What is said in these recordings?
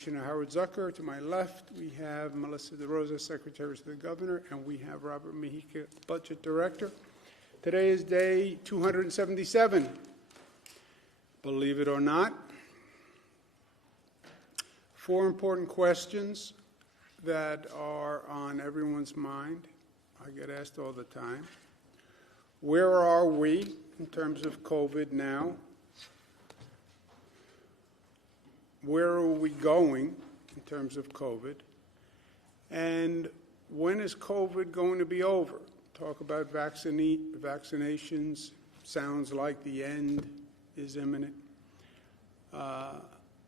Commissioner Howard Zucker. To my left, we have Melissa DeRosa, Secretary to the Governor, and we have Robert Mejica, Budget Director. Today is day 277. Believe it or not, 4 important questions that are on everyone's mind. I get asked all the time. Where are we in terms of COVID now? Where are we going in terms of COVID? And when is COVID going to be over? Talk about vaccinations. Sounds like the end is imminent.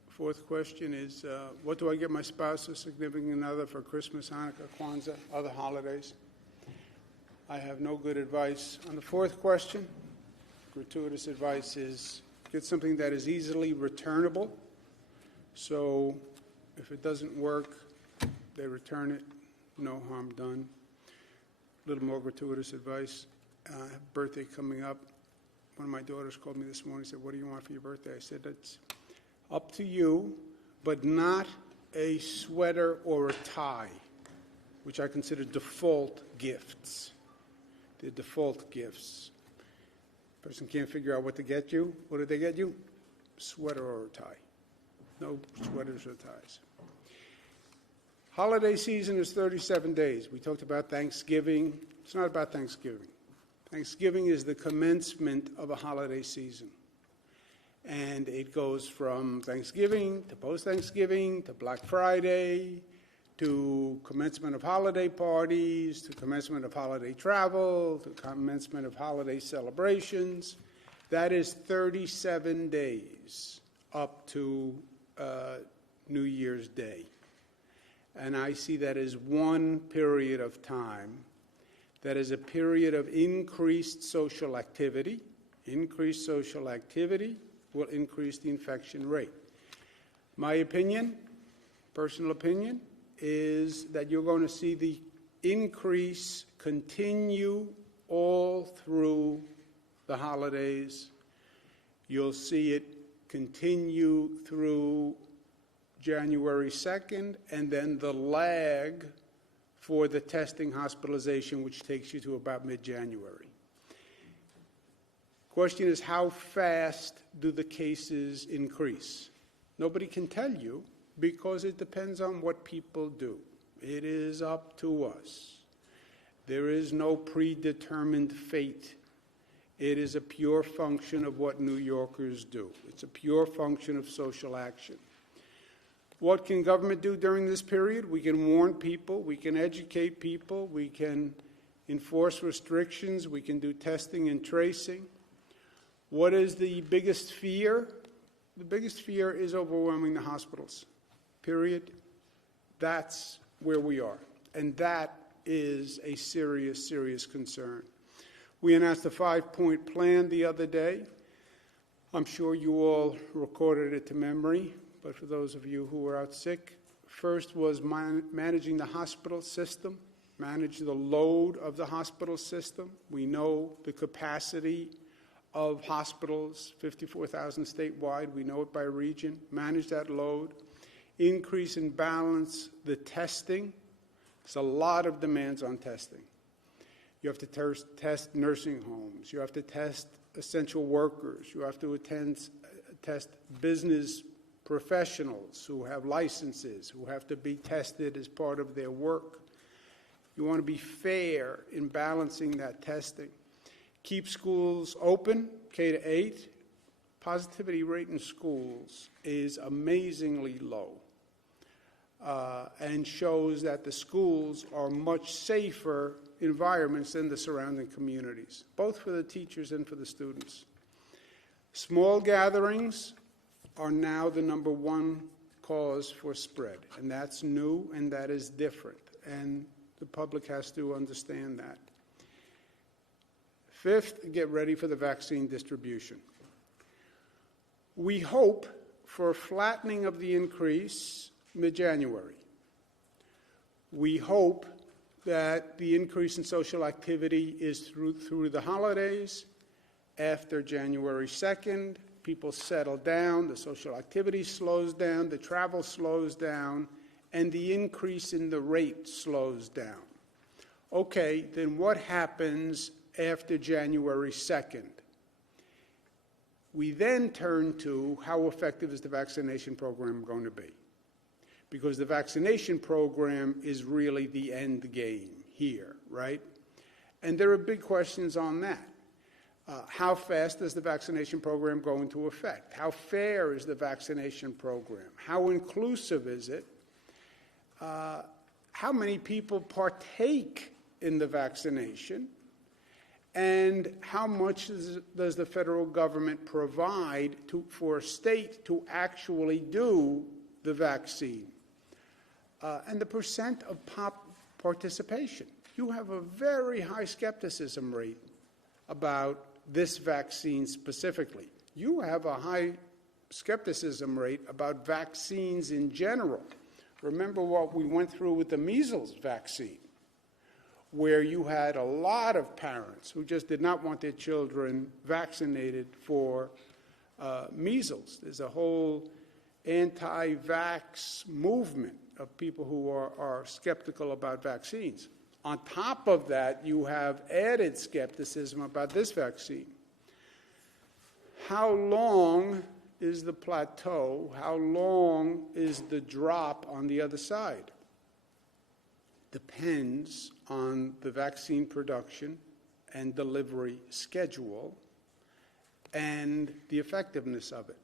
Fourth question is, what do I get my spouse or significant other for Christmas, Hanukkah, Kwanzaa, other holidays? I have no good advice. On the fourth question, gratuitous advice is get something that is easily returnable. So if it doesn't work, they return it, no harm done. A little more gratuitous advice. Birthday coming up. One of my daughters called me this morning and said, what do you want for your birthday? I said, it's up to you, but not a sweater or a tie, which I consider default gifts. They're default gifts. Person can't figure out what to get you. What did they get you? Sweater or a tie. No sweaters or ties. Holiday season is 37 days. We talked about Thanksgiving. It's not about Thanksgiving. Thanksgiving is the commencement of a holiday season. And it goes from Thanksgiving to post-Thanksgiving to Black Friday to commencement of holiday parties to commencement of holiday travel to commencement of holiday celebrations. That is 37 days up to New Year's Day. And I see that as one period of time that is a period of increased social activity. Increased social activity will increase the infection rate. My opinion, personal opinion, is that you're going to see the increase continue all through the holidays. You'll see it continue through January 2nd, and then the lag for the testing hospitalization, which takes you to about mid-January. Question is, how fast do the cases increase? Nobody can tell you because it depends on what people do. It is up to us. There is no predetermined fate. It is a pure function of what New Yorkers do. It's a pure function of social action. What can government do during this period? We can warn people. We can educate people. We can enforce restrictions. We can do testing and tracing. What is the biggest fear? The biggest fear is overwhelming the hospitals, period. That's where we are. And that is a serious, serious concern. We announced a 5-point plan the other day. I'm sure you all recorded it to memory, but for those of you who were out sick, first was managing the hospital system, manage the load of the hospital system. We know the capacity of hospitals, 54,000 statewide. We know it by region. Manage that load. Increase and balance the testing. There's a lot of demands on testing. You have to test nursing homes. You have to test essential workers. You have to test business professionals who have licenses, who have to be tested as part of their work. You want to be fair in balancing that testing. Keep schools open, K-8. Positivity rate in schools is amazingly low and shows that the schools are much safer environments than the surrounding communities, both for the teachers and for the students. Small gatherings are now the #1 cause for spread, and that's new and that is different, and the public has to understand that. Fifth, get ready for the vaccine distribution. We hope for a flattening of the increase mid-January. We hope that the increase in social activity is through the holidays. After January 2nd, people settle down, the social activity slows down, the travel slows down, and the increase in the rate slows down. Okay, then what happens after January 2nd? We then turn to how effective is the vaccination program going to be? Because the vaccination program is really the end game here, right? And there are big questions on that. How fast is the vaccination program going to affect? How fair is the vaccination program? How inclusive is it? How many people partake in the vaccination? And how much does the federal government provide for a state to actually do the vaccine? And the percent of participation. You have a very high skepticism rate about this vaccine specifically. You have a high skepticism rate about vaccines in general. Remember what we went through with the measles vaccine, where you had a lot of parents who just did not want their children vaccinated for measles. There's a whole anti-vax movement of people who are skeptical about vaccines. On top of that, you have added skepticism about this vaccine. How long is the plateau? How long is the drop on the other side? Depends on the vaccine production and delivery schedule and the effectiveness of it.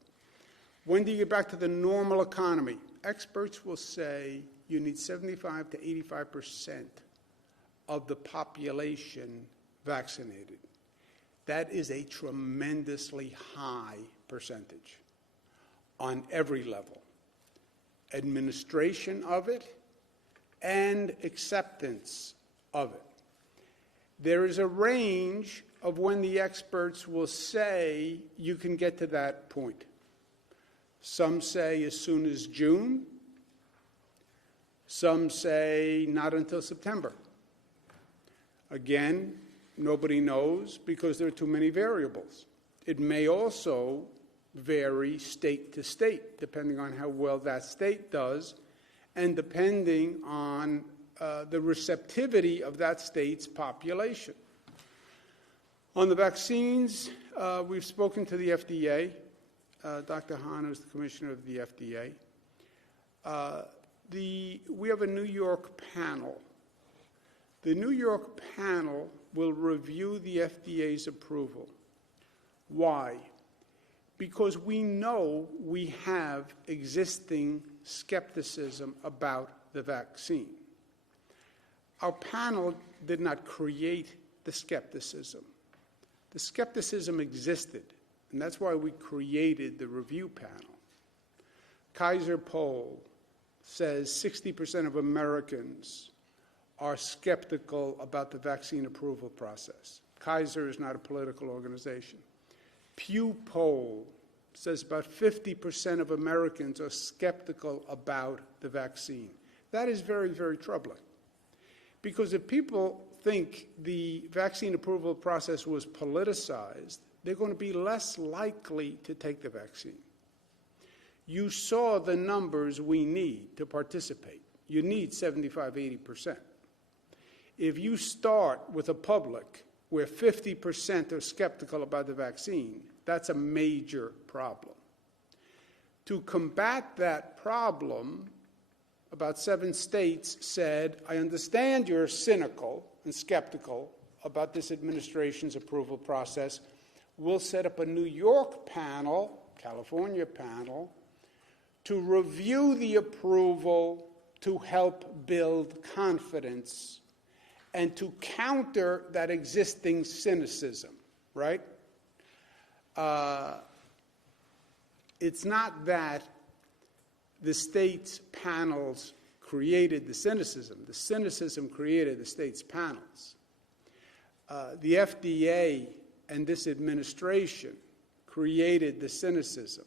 When do you get back to the normal economy? Experts will say you need 75 to 85% of the population vaccinated. That is a tremendously high percentage on every level. Administration of it and acceptance of it. There is a range of when the experts will say you can get to that point. Some say as soon as June. Some say not until September. Again, nobody knows because there are too many variables. It may also vary state to state, depending on how well that state does, and depending on the receptivity of that state's population. On the vaccines, we've spoken to the FDA. Dr. Hahn is the commissioner of the FDA. We have a New York panel. The New York panel will review the FDA's approval. Why? Because we know we have existing skepticism about the vaccine. Our panel did not create the skepticism. The skepticism existed, and that's why we created the review panel. Kaiser poll says 60% of Americans are skeptical about the vaccine approval process. Kaiser is not a political organization. Pew poll says about 50% of Americans are skeptical about the vaccine. That is very, very troubling. Because if people think the vaccine approval process was politicized, they're going to be less likely to take the vaccine. You saw the numbers we need to participate. You need 75, 80%. If you start with a public where 50% are skeptical about the vaccine, that's a major problem. To combat that problem, about 7 states said, I understand you're cynical and skeptical about this administration's approval process. We'll set up a New York panel, California panel, to review the approval to help build confidence and to counter that existing cynicism, right? It's not that the states' panels created the cynicism. The cynicism created the states' panels. The FDA and this administration created the cynicism.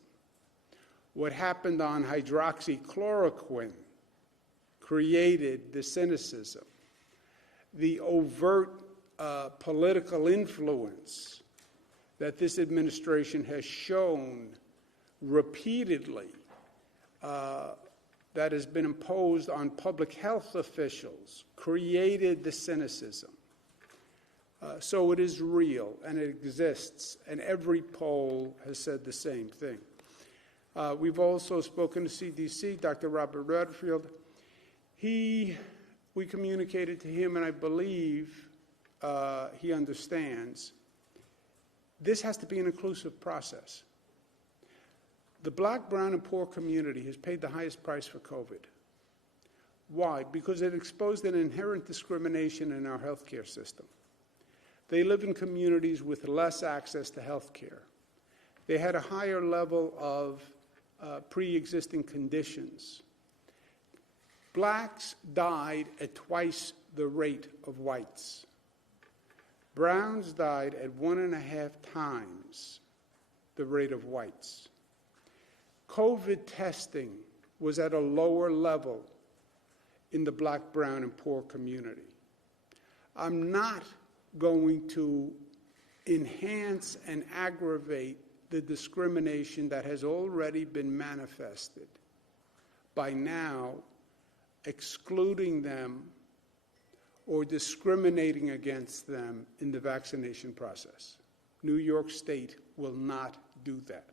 What happened on hydroxychloroquine created the cynicism. The overt political influence that this administration has shown repeatedly that has been imposed on public health officials created the cynicism. So it is real, and it exists, and every poll has said the same thing. We've also spoken to CDC, Dr. Robert Redfield. We communicated to him, and I believe he understands, this has to be an inclusive process. The Black, brown, and poor community has paid the highest price for COVID. Why? Because it exposed an inherent discrimination in our healthcare system. They live in communities with less access to health care. They had a higher level of pre-existing conditions. Blacks died at twice the rate of whites. Browns died at 1.5 times the rate of whites. COVID testing was at a lower level in the Black, brown, and poor community. I'm not going to enhance and aggravate the discrimination that has already been manifested by now excluding them or discriminating against them in the vaccination process. New York State will not do that.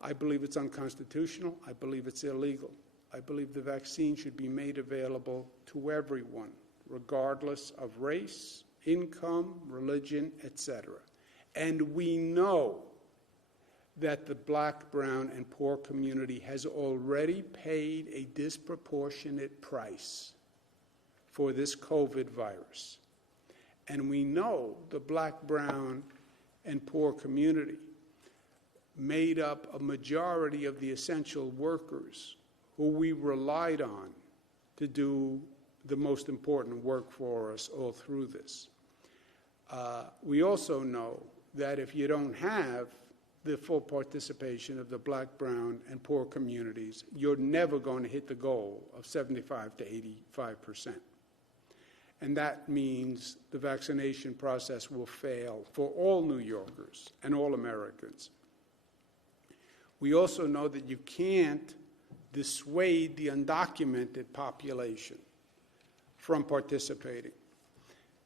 I believe it's unconstitutional. I believe it's illegal. I believe the vaccine should be made available to everyone, regardless of race, income, religion, etc. And we know that the Black, brown, and poor community has already paid a disproportionate price for this COVID virus. And we know the Black, brown, and poor community made up a majority of the essential workers who we relied on to do the most important work for us all through this. We also know that if you don't have the full participation of the Black, brown, and poor communities, you're never going to hit the goal of 75 to 85%. And that means the vaccination process will fail for all New Yorkers and all Americans. We also know that you can't dissuade the undocumented population from participating.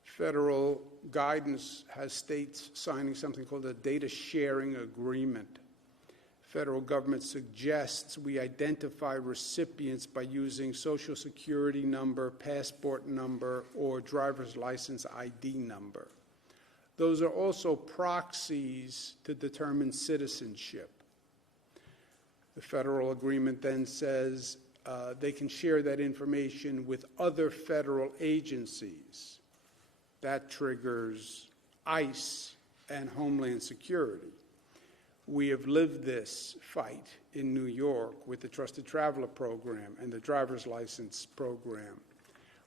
Federal guidance has states signing something called a data sharing agreement. Federal government suggests we identify recipients by using Social Security number, passport number, or driver's license ID number. Those are also proxies to determine citizenship. The federal agreement then says they can share that information with other federal agencies. That triggers ICE and Homeland Security. We have lived this fight in New York with the Trusted Traveler Program and the driver's license program,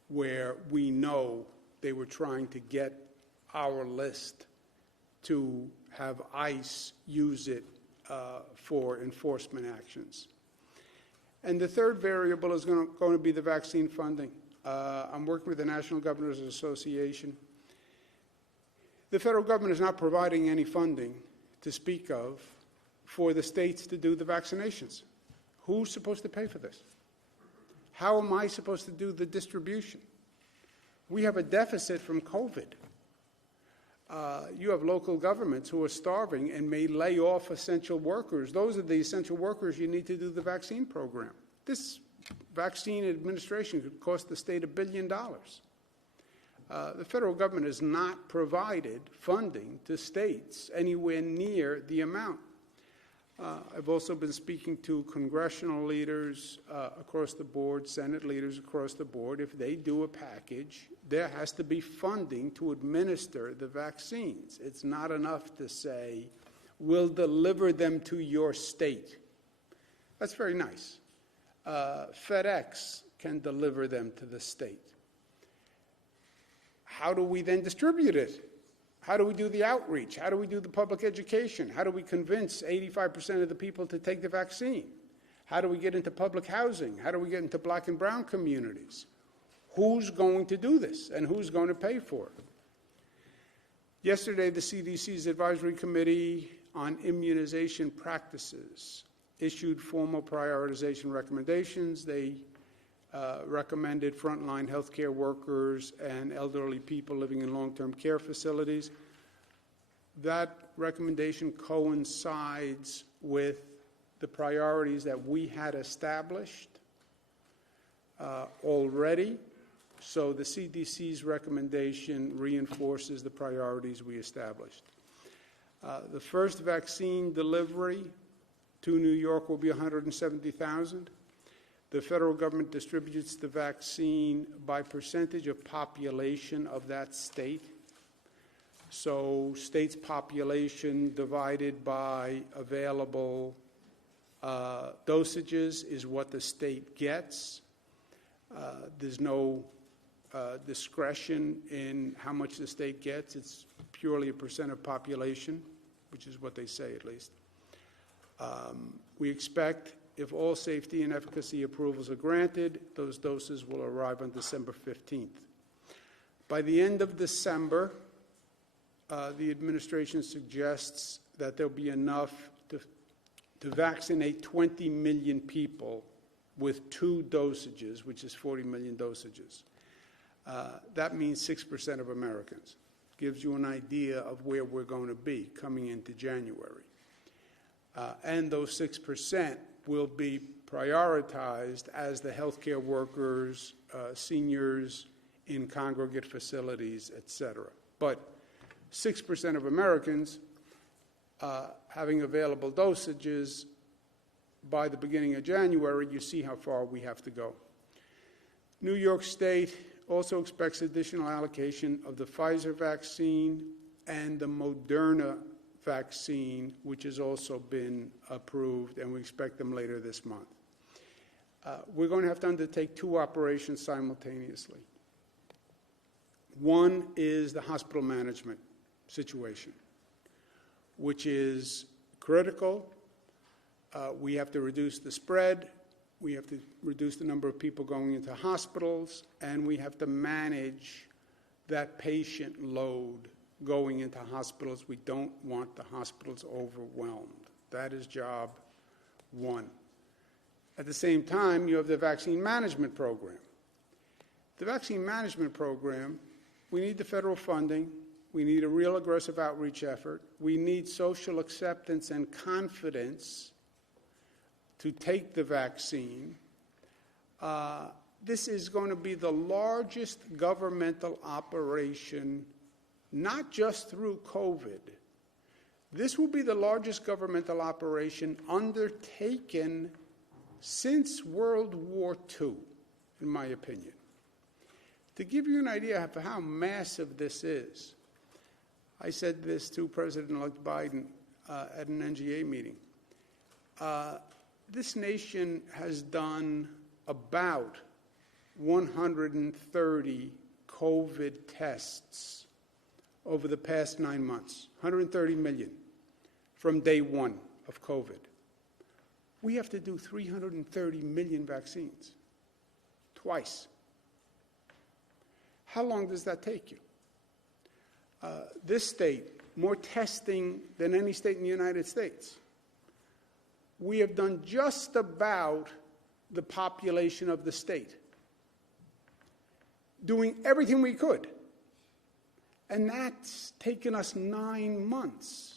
where we know they were trying to get our list to have ICE use it for enforcement actions. And the third variable is going to be the vaccine funding. I'm working with the National Governors Association. The federal government is not providing any funding to speak of for the states to do the vaccinations. Who's supposed to pay for this? How am I supposed to do the distribution? We have a deficit from COVID. You have local governments who are starving and may lay off essential workers. Those are the essential workers you need to do the vaccine program. This vaccine administration could cost the state $1 billion. The federal government has not provided funding to states anywhere near the amount. I've also been speaking to congressional leaders across the board, Senate leaders across the board. If they do a package, there has to be funding to administer the vaccines. It's not enough to say, we'll deliver them to your state. That's very nice. FedEx can deliver them to the state. How do we then distribute it? How do we do the outreach? How do we do the public education? How do we convince 85% of the people to take the vaccine? How do we get into public housing? How do we get into Black and brown communities? Who's going to do this, and who's going to pay for it? Yesterday, the CDC's Advisory Committee on Immunization Practices issued formal prioritization recommendations. They recommended frontline healthcare workers and elderly people living in long-term care facilities. That recommendation coincides with the priorities that we had established already. So the CDC's recommendation reinforces the priorities we established. The first vaccine delivery to New York will be 170,000. The federal government distributes the vaccine by percentage of population of that state. So state's population divided by available dosages is what the state gets. There's no discretion in how much the state gets. It's purely a percent of population, which is what they say at least. We expect, if all safety and efficacy approvals are granted, those doses will arrive on December 15th. By the end of December, the administration suggests that there'll be enough to vaccinate 20 million people with 2 dosages, which is 40 million dosages. That means 6% of Americans. Gives you an idea of where we're going to be coming into January. And those 6% will be prioritized as the healthcare workers, seniors in congregate facilities, et cetera. But 6% of Americans having available dosages by the beginning of January, you see how far we have to go. New York State also expects additional allocation of the Pfizer vaccine and the Moderna vaccine, which has also been approved, and we expect them later this month. We're going to have to undertake 2 operations simultaneously. One is the hospital management situation, which is critical. We have to reduce the spread. We have to reduce the number of people going into hospitals, and we have to manage that patient load going into hospitals. We don't want the hospitals overwhelmed. That is job 1. At the same time, you have the vaccine management program. The vaccine management program, we need the federal funding. We need a real aggressive outreach effort. We need social acceptance and confidence to take the vaccine. This is going to be the largest governmental operation, not just through COVID. This will be the largest governmental operation undertaken since World War II, in my opinion. To give you an idea of how massive this is, I said this to President-elect Biden at an NGA meeting. This nation has done about 130 COVID tests over the past 9 months, 130 million from day 1 of COVID. We have to do 330 million vaccines, twice. How long does that take you? This state, more testing than any state in the United States. We have done just about the population of the state, doing everything we could. And that's taken us 9 months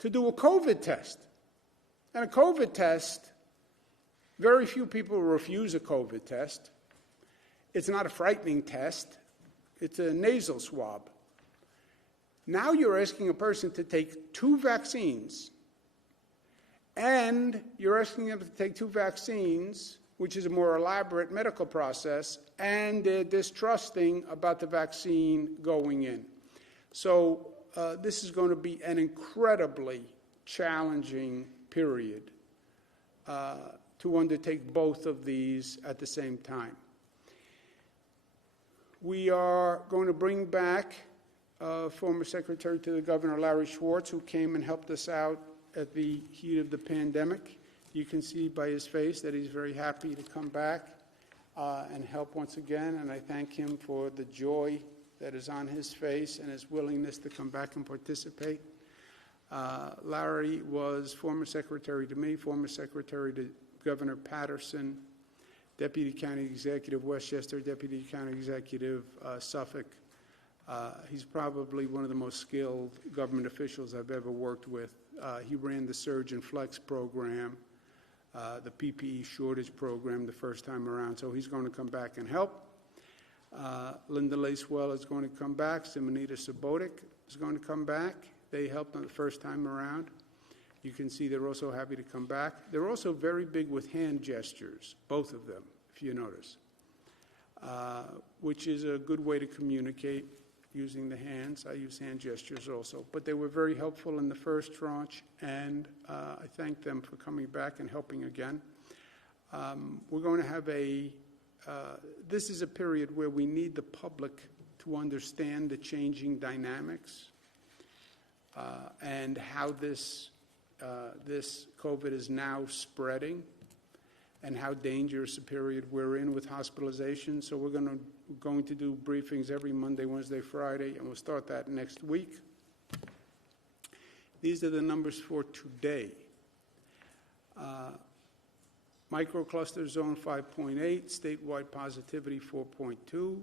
to do a COVID test. And a COVID test, very few people refuse a COVID test. It's not a frightening test. It's a nasal swab. Now you're asking a person to take 2 vaccines, and you're asking them to take 2 vaccines, which is a more elaborate medical process, and they're distrusting about the vaccine going in. So this is going to be an incredibly challenging period to undertake both of these at the same time. We are going to bring back former Secretary to the Governor, Larry Schwartz, who came and helped us out at the heat of the pandemic. You can see by his face that he's very happy to come back and help once again, and I thank him for the joy that is on his face and his willingness to come back and participate. Larry was former secretary to me, former secretary to Governor Patterson, Deputy County Executive Westchester, Deputy County Executive Suffolk. He's probably one of the most skilled government officials I've ever worked with. He ran the Surge and Flex program, the PPE shortage program the first time around, so he's going to come back and help. Linda Lacewell is going to come back. Simonita Sabotic is going to come back. They helped on the first time around. You can see they're also happy to come back. They're also very big with hand gestures, both of them, if you notice, which is a good way to communicate using the hands. I use hand gestures also. But they were very helpful in the first tranche, and I thank them for coming back and helping again. We're going to have this is a period where we need the public to understand the changing dynamics and how this COVID is now spreading and how dangerous a period we're in with hospitalization. So we're going to do briefings every Monday, Wednesday, Friday, and we'll start that next week. These are the numbers for today. Microcluster zone 5.8, statewide positivity 4.2,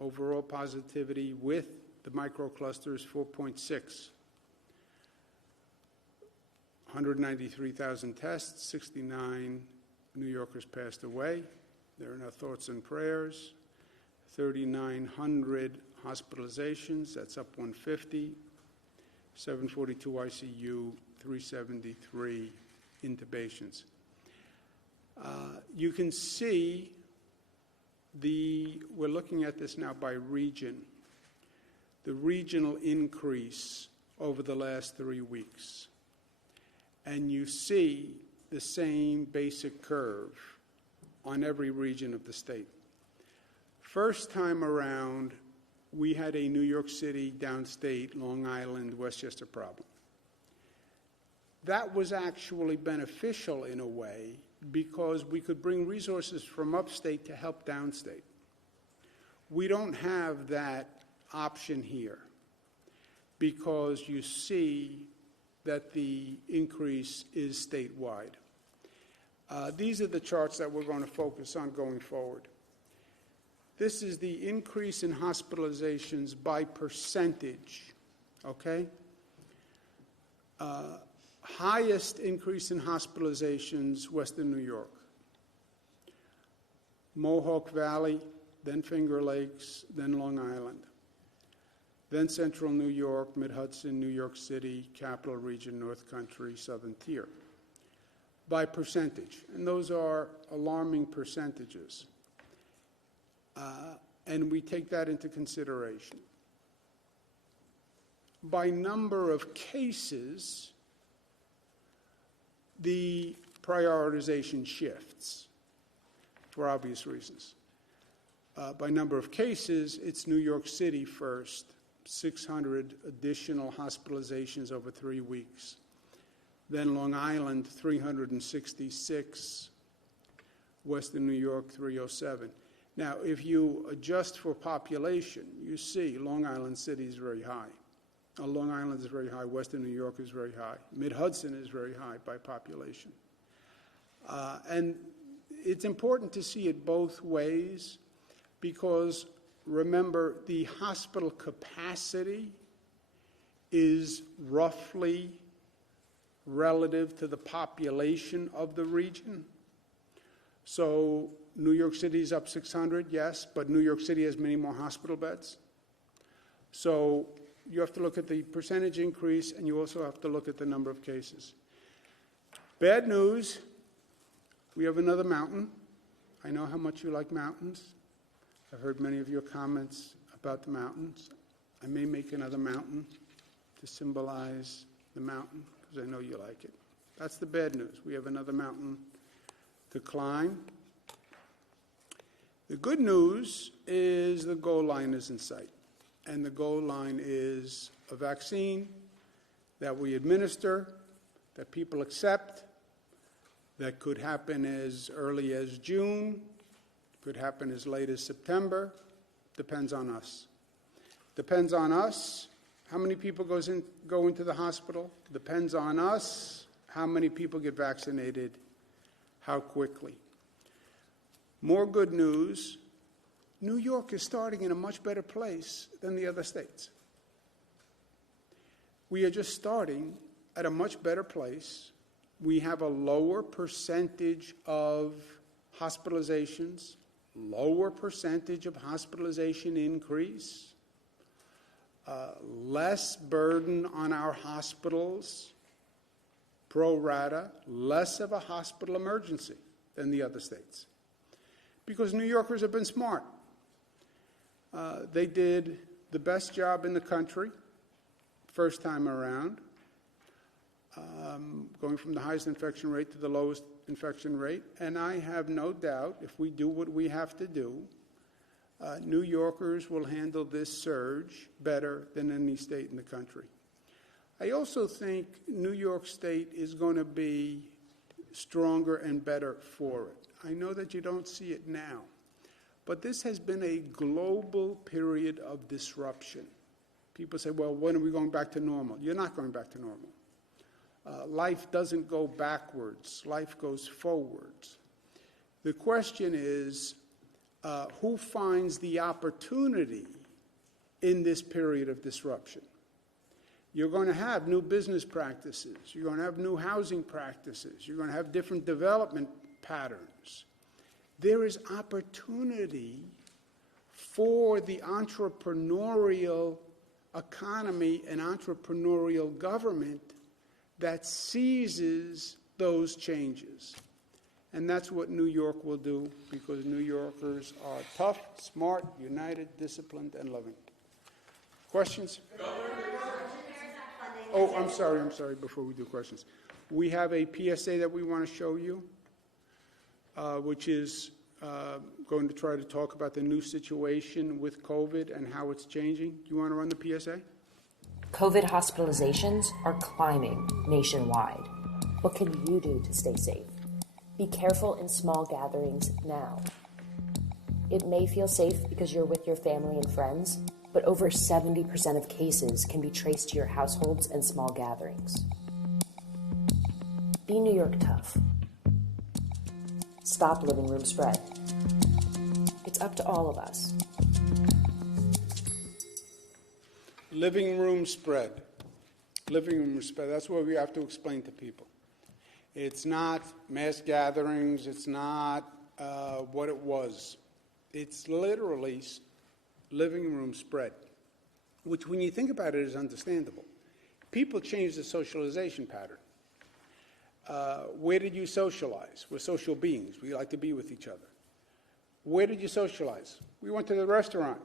overall positivity with the microclusters 4.6. 193,000 tests, 69 New Yorkers passed away. They're in our thoughts and prayers. 3,900 hospitalizations, that's up 150. 742 ICU, 373 intubations. You can see we're looking at this now by region, the regional increase over the last 3 weeks. And you see the same basic curve on every region of the state. First time around, we had a New York City, downstate, Long Island, Westchester problem. That was actually beneficial in a way because we could bring resources from upstate to help downstate. We don't have that option here because you see that the increase is statewide. These are the charts that we're going to focus on going forward. This is the increase in hospitalizations by percentage, okay? Highest increase in hospitalizations, Western New York. Mohawk Valley, then Finger Lakes, then Long Island. Then Central New York, Mid-Hudson, New York City, Capital Region, North Country, Southern Tier, by percentage. And those are alarming percentages. And we take that into consideration. By number of cases, the prioritization shifts for obvious reasons. By number of cases, it's New York City first. 600 additional hospitalizations over 3 weeks. Then Long Island, 366. Western New York, 307. Now, if you adjust for population, you see Long Island City is very high. Long Island is very high. Western New York is very high. Mid-Hudson is very high by population. And it's important to see it both ways because remember, the hospital capacity is roughly relative to the population of the region. So New York City is up 600, yes, but New York City has many more hospital beds. So you have to look at the percentage increase, and you also have to look at the number of cases. Bad news, we have another mountain. I know how much you like mountains. I've heard many of your comments about the mountains. I may make another mountain to symbolize the mountain because I know you like it. That's the bad news. We have another mountain to climb. The good news is the goal line is in sight. And the goal line is a vaccine that we administer, that people accept, that could happen as early as June, could happen as late as September, depends on us. Depends on us how many people go into the hospital. Depends on us how many people get vaccinated, how quickly. More good news, New York is starting in a much better place than the other states. We are just starting at a much better place. We have a lower percentage of hospitalizations, lower percentage of hospitalization increase, less burden on our hospitals, pro rata, less of a hospital emergency than the other states. Because New Yorkers have been smart. They did the best job in the country, first time around, going from the highest infection rate to the lowest infection rate. And I have no doubt, if we do what we have to do, New Yorkers will handle this surge better than any state in the country. I also think New York State is going to be stronger and better for it. I know that you don't see it now, but this has been a global period of disruption. People say, well, when are we going back to normal? You're not going back to normal. Life doesn't go backwards. Life goes forwards. The question is, who finds the opportunity in this period of disruption? You're going to have new business practices. You're going to have new housing practices. You're going to have different development patterns. There is opportunity for the entrepreneurial economy and entrepreneurial government that seizes those changes. And that's what New York will do, because New Yorkers are tough, smart, united, disciplined, and loving. Questions? Oh, I'm sorry, before we do questions. We have a PSA that we want to show you, which is going to try to talk about the new situation with COVID and how it's changing. Do you want to run the PSA? COVID hospitalizations are climbing nationwide. What can you do to stay safe? Be careful in small gatherings now. It may feel safe because you're with your family and friends, but over 70% of cases can be traced to your households and small gatherings. Be New York tough. Stop living room spread. It's up to all of us. Living room spread. Living room spread. That's what we have to explain to people. It's not mass gatherings. It's not what it was. It's literally living room spread, which when you think about it is understandable. People change the socialization pattern. Where did you socialize? We're social beings. We like to be with each other. Where did you socialize? We went to the restaurant,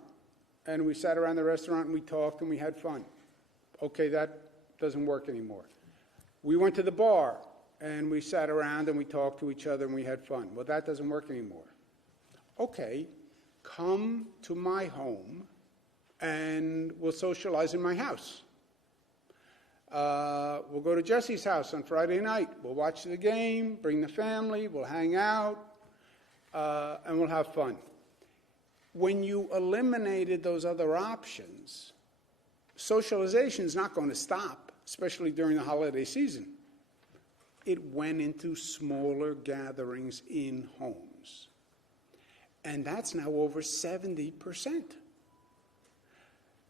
and we sat around the restaurant, and we talked, and we had fun. Okay, that doesn't work anymore. We went to the bar, and we sat around, and we talked to each other, and we had fun. Well, that doesn't work anymore. Okay, come to my home, and we'll socialize in my house. We'll go to Jesse's house on Friday night. We'll watch the game, bring the family, we'll hang out, and we'll have fun. When you eliminated those other options, socialization is not going to stop, especially during the holiday season. It went into smaller gatherings in homes. And that's now over 70%.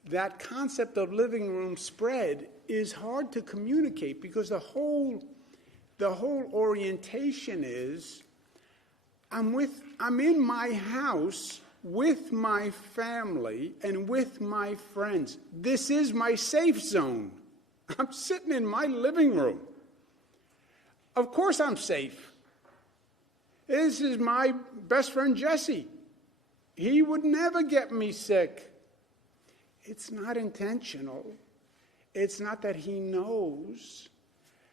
That concept of living room spread is hard to communicate because the whole orientation is I'm in my house with my family and with my friends. This is my safe zone. I'm sitting in my living room. Of course I'm safe. This is my best friend Jesse. He would never get me sick. It's not intentional. It's not that he knows.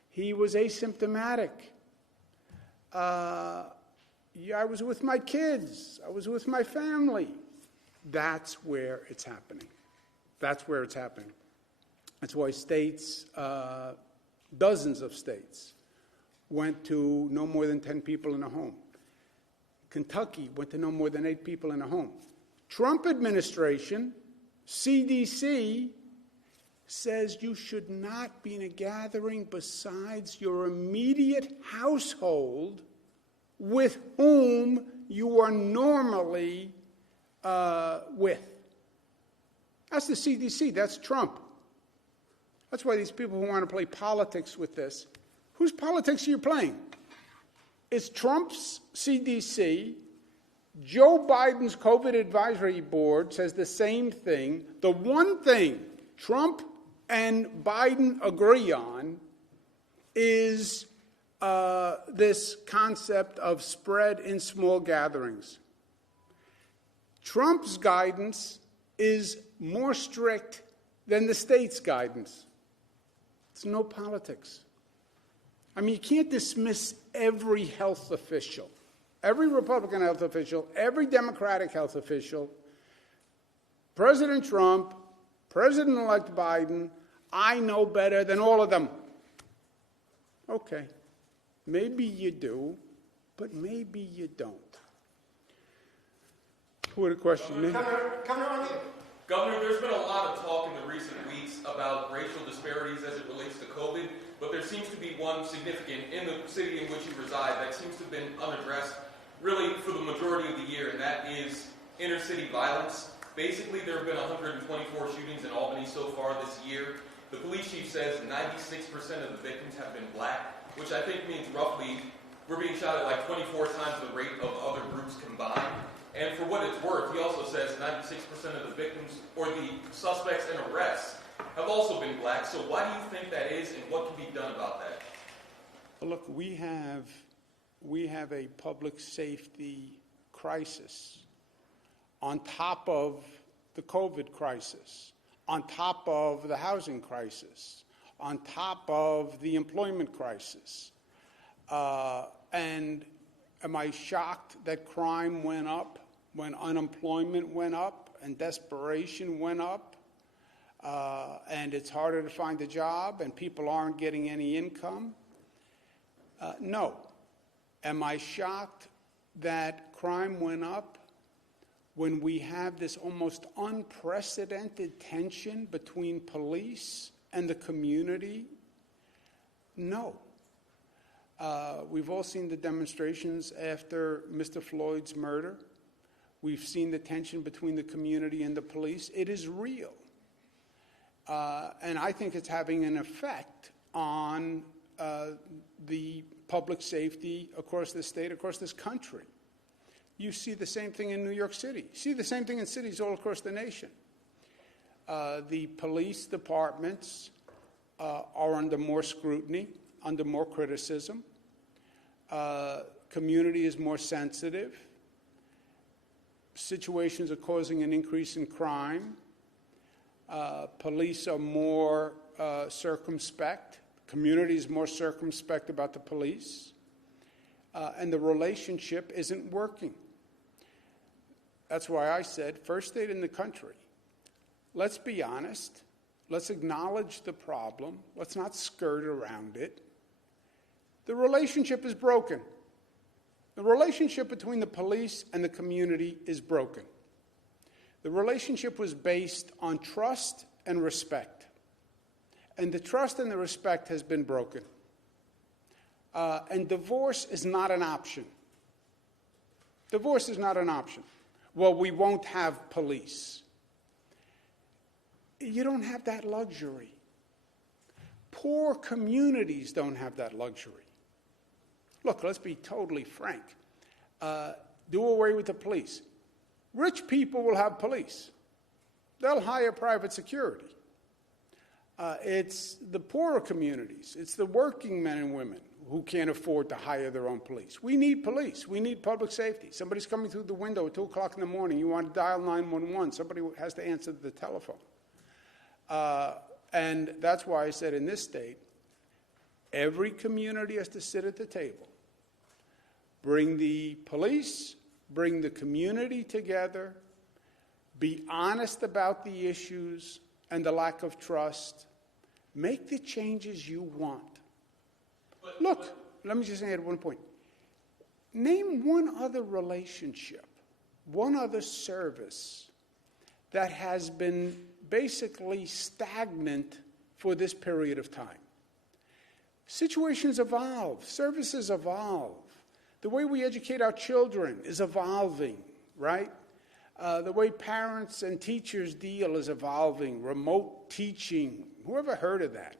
He was asymptomatic. I was with my kids. I was with my family. That's where it's happening. That's where it's happening. That's why states, dozens of states, went to no more than 10 people in a home. Kentucky went to no more than 8 people in a home. Trump administration CDC says you should not be in a gathering besides your immediate household with whom you are normally with. That's the CDC. That's Trump. That's why these people who want to play politics with this, whose politics are you playing? It's Trump's CDC. Joe Biden's COVID advisory board says the same thing. The one thing Trump and Biden agree on is this concept of spread in small gatherings. Trump's guidance is more strict than the state's guidance. It's no politics. I mean, you can't dismiss every health official, every Republican health official, every Democratic health official, President Trump, President-elect Biden. I know better than all of them. Okay, maybe you do, but maybe you don't. Who had a question? Governor, there's been a lot of talk in the recent weeks about racial disparities as it relates to COVID, but there seems to be one significant in the city in which you reside that seems to have been unaddressed really for the majority of the year, and that is inner-city violence. Basically, there have been 124 shootings in Albany so far this year. The police chief says 96% of the victims have been black, which I think means roughly we're being shot at like 24 times the rate of other groups combined. And for what it's worth, he also says 96% of the victims or the suspects and arrests have also been black. So why do you think that is, and what can be done about that? Well, look, we have a public safety crisis on top of the COVID crisis, on top of the housing crisis, on top of the employment crisis. And am I shocked that crime went up when unemployment went up and desperation went up and it's harder to find a job and people aren't getting any income? No. Am I shocked that crime went up when we have this almost unprecedented tension between police and the community? No. We've all seen the demonstrations after Mr. Floyd's murder. We've seen the tension between the community and the police. It is real. And I think it's having an effect on the public safety across this state, across this country. You see the same thing in New York City. You see the same thing in cities all across the nation. The police departments are under more scrutiny, under more criticism. Community is more sensitive. Situations are causing an increase in crime. Police are more circumspect. Community is more circumspect about the police. And the relationship isn't working. That's why I said, first state in the country, let's be honest. Let's acknowledge the problem. Let's not skirt around it. The relationship is broken. The relationship between the police and the community is broken. The relationship was based on trust and respect. And the trust and the respect has been broken. And divorce is not an option. Divorce is not an option. Well, we won't have police. You don't have that luxury. Poor communities don't have that luxury. Look, let's be totally frank. Do away with the police. Rich people will have police. They'll hire private security. It's the poorer communities. It's the working men and women who can't afford to hire their own police. We need police. We need public safety. Somebody's coming through the window at 2 o'clock in the morning. You want to dial 911. Somebody has to answer the telephone. And that's why I said in this state, every community has to sit at the table. Bring the police, bring the community together, be honest about the issues and the lack of trust, make the changes you want. Look, let me just add one point. Name one other relationship, one other service that has been basically stagnant for this period of time. Situations evolve, services evolve. The way we educate our children is evolving, right? The way parents and teachers deal is evolving, remote teaching, whoever heard of that?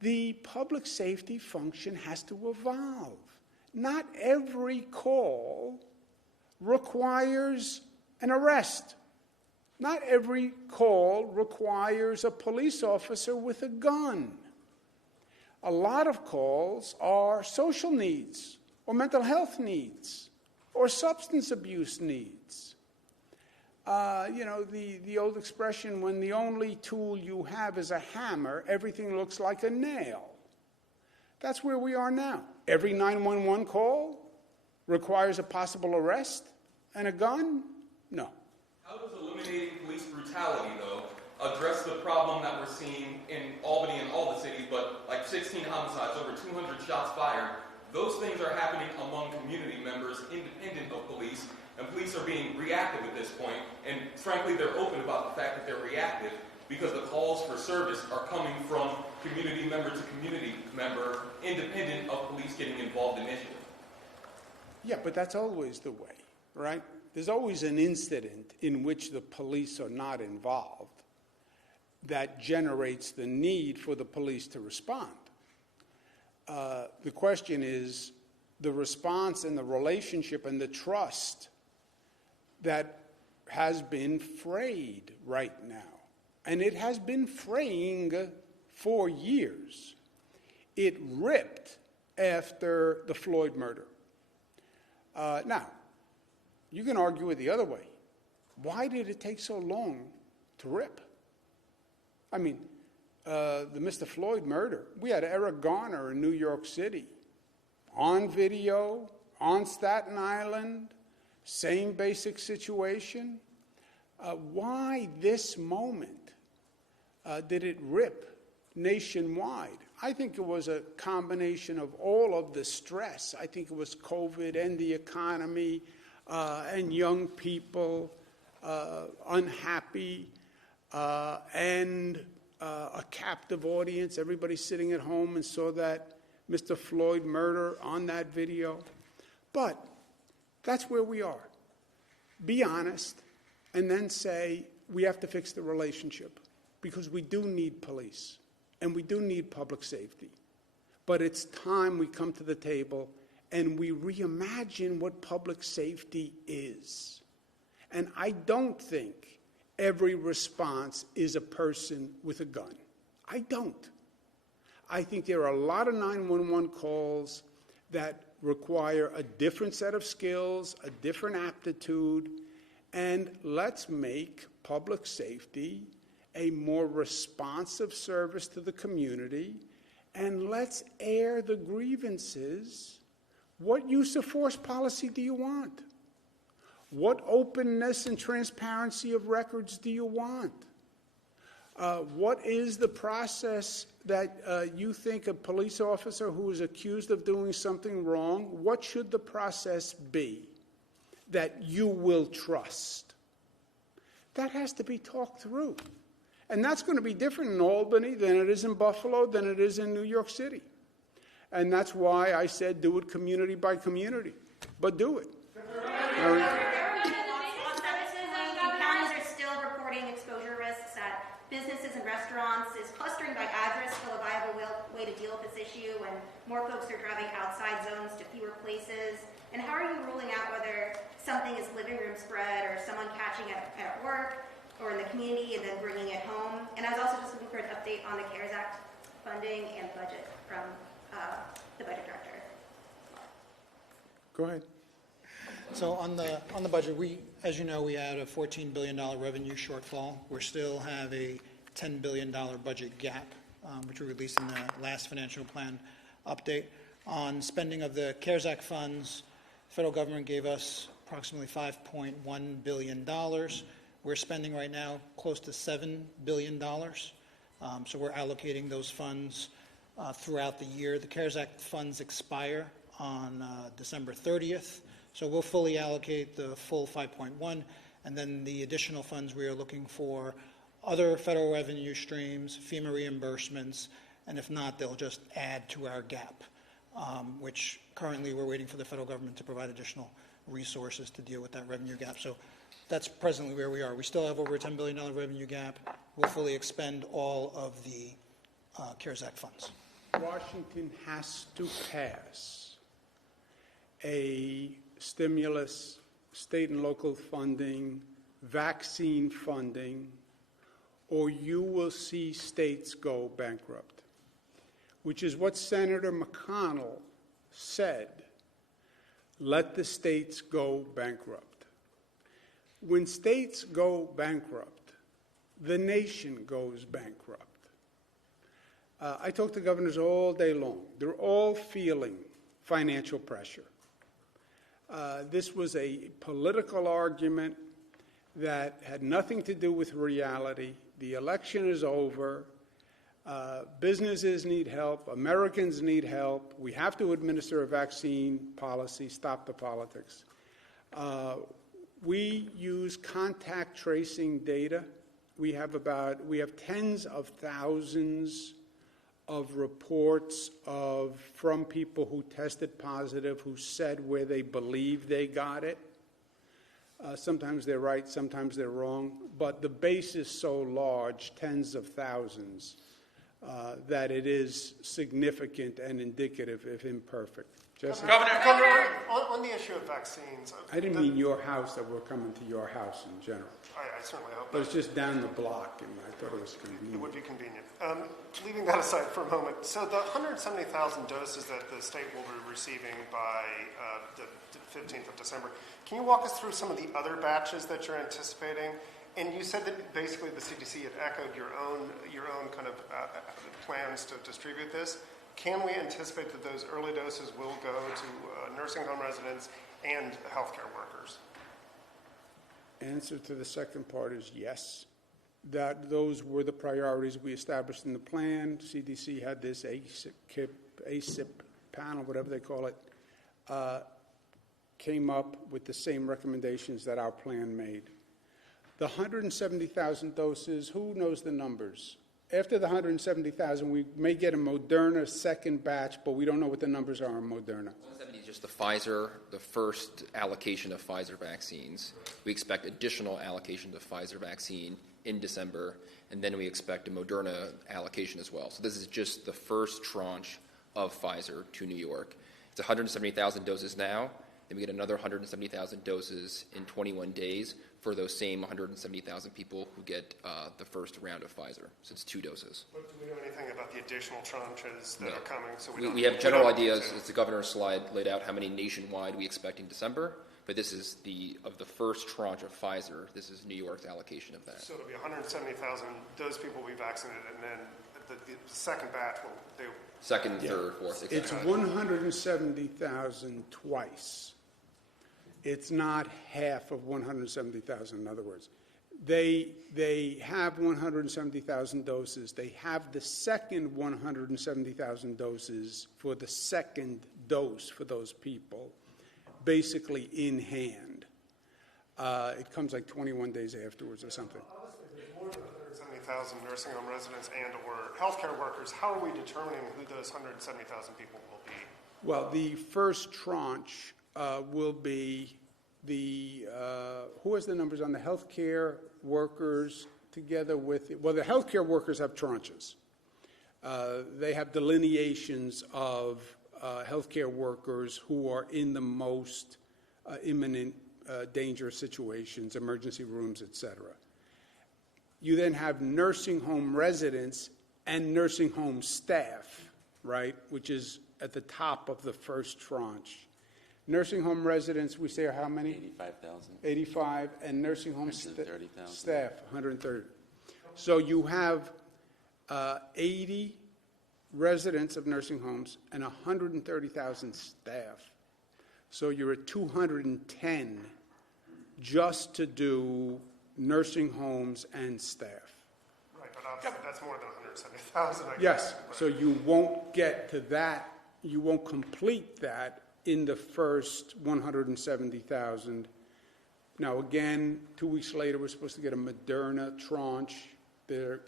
The public safety function has to evolve. Not every call requires an arrest. Not every call requires a police officer with a gun. A lot of calls are social needs, or mental health needs, or substance abuse needs. The old expression, when the only tool you have is a hammer, everything looks like a nail. That's where we are now. Every 911 call requires a possible arrest and a gun? No. How does eliminating police brutality, though, address the problem that we're seeing in Albany and all the cities, but like 16 homicides, over 200 shots fired? Those things are happening among community members independent of police, and police are being reactive at this point, and frankly, they're open about the fact that they're reactive because the calls for service are coming from community member to community member, independent of police getting involved initially. Yeah, but that's always the way, right? There's always an incident in which the police are not involved that generates the need for the police to respond. The question is the response and the relationship and the trust that has been frayed right now. And it has been fraying for years. It ripped after the Floyd murder. Now, you can argue it the other way. Why did it take so long to rip? I mean, the Mr. Floyd murder, we had Eric Garner in New York City, on video, on Staten Island, same basic situation. Why this moment did it rip nationwide? I think it was a combination of all of the stress. I think it was COVID and the economy and young people unhappy and a captive audience. Everybody sitting at home and saw that Mr. Floyd murder on that video. But that's where we are. Be honest and then say we have to fix the relationship because we do need police and we do need public safety. But it's time we come to the table and we reimagine what public safety is. And I don't think every response is a person with a gun. I don't. I think there are a lot of 911 calls that require a different set of skills, a different aptitude, and let's make public safety a more responsive service to the community, and let's air the grievances. What use of force policy do you want? What openness and transparency of records do you want? What is the process that you think a police officer who is accused of doing something wrong, what should the process be that you will trust? That has to be talked through. And that's going to be different in Albany than it is in Buffalo, than it is in New York City. And that's why I said do it community by community. But do it. Businesses and restaurants is clustering by address still a viable way to deal with this issue when more folks are driving outside zones to fewer places? And how are you ruling out whether something is living room spread or someone catching it at work or in the community and then bringing it home? And I was also just looking for an update on the CARES Act funding and budget from the budget director. Go ahead. So on the budget, as you know, we had a $14 billion revenue shortfall. We still have a $10 billion budget gap, which we released in the last financial plan update. On spending of the CARES Act funds, the federal government gave us approximately $5.1 billion. We're spending right now close to $7 billion. So we're allocating those funds throughout the year. The CARES Act funds expire on December 30th. So we'll fully allocate the full 5.1, And then the additional funds, we are looking for other federal revenue streams, FEMA reimbursements, and if not, they'll just add to our gap, which currently we're waiting for the federal government to provide additional resources to deal with that revenue gap. So that's presently where we are. We still have over a $10 billion revenue gap. We'll fully expend all of the CARES Act funds. Washington has to pass a stimulus, state and local funding, vaccine funding, or you will see states go bankrupt, which is what Senator McConnell said. Let the states go bankrupt. When states go bankrupt, the nation goes bankrupt. I talk to governors all day long. They're all feeling financial pressure. This was a political argument that had nothing to do with reality. The election is over. Businesses need help. Americans need help. We have to administer a vaccine policy, stop the politics. We use contact tracing data. We have tens of thousands of reports from people who tested positive, who said where they believe they got it. Sometimes they're right, sometimes they're wrong, but the base is so large, tens of thousands, that it is significant and indicative, if imperfect. Jesse? Governor, on the issue of vaccines... I didn't mean your house, that we're coming to your house in general. I certainly hope But it's just down the block, and I thought it was convenient. it would be convenient. Leaving that aside for a moment, so the 170,000 doses that the state will be receiving by the 15th of December, can you walk us through some of the other batches that you're anticipating? And you said that basically the CDC had echoed your own kind of plans to distribute this. Can we anticipate that those early doses will go to nursing home residents and healthcare workers? Answer to the second part is yes. That those were the priorities we established in the plan. CDC had this ACIP panel, whatever they call it, came up with the same recommendations that our plan made. The 170,000 doses, who knows the numbers? After the 170,000, we may get a Moderna second batch, but we don't know what the numbers are on Moderna. 170 is just the Pfizer, the first allocation of Pfizer vaccines. We expect additional allocation of Pfizer vaccine in December, and then we expect a Moderna allocation as well. So this is just the first tranche of Pfizer to New York. It's 170,000 doses now, then we get another 170,000 doses in 21 days for those same 170,000 people who get the first round of Pfizer. So it's 2 doses. But do we know anything about the additional tranches that are coming? So we have general ideas, as the governor's slide laid out, how many nationwide we expect in December. But this is of the first tranche of Pfizer. This is New York's allocation of that. So it'll be 170,000. Those people will be vaccinated, and then the second batch will... Second, third, fourth. Exactly. It's 170,000 twice. It's not half of 170,000, in other words. They have 170,000 doses. They have the second 170,000 doses for the second dose for those people, basically in hand. It comes like 21 days afterwards or something. Obviously, there's more than 170,000 nursing home residents and or healthcare workers. How are we determining who those 170,000 people will be? Well, the first tranche will be who has the numbers on the healthcare workers together with, the healthcare workers have tranches. They have delineations of healthcare workers who are in the most imminent danger situations, emergency rooms, et cetera. You then have nursing home residents and nursing home staff, right, which is at the top of the first tranche. Nursing home residents, we say, are how many? 85,000. 85, and nursing home 130,000. staff, 130. So you have 80 residents of nursing homes and 130,000 staff. So you're at 210 just to do nursing homes and staff. Right, but obviously that's more than 170,000. Yes, so you won't get to that, you won't complete that in the first 170,000. Now, again, 2 weeks later, we're supposed to get a Moderna tranche. They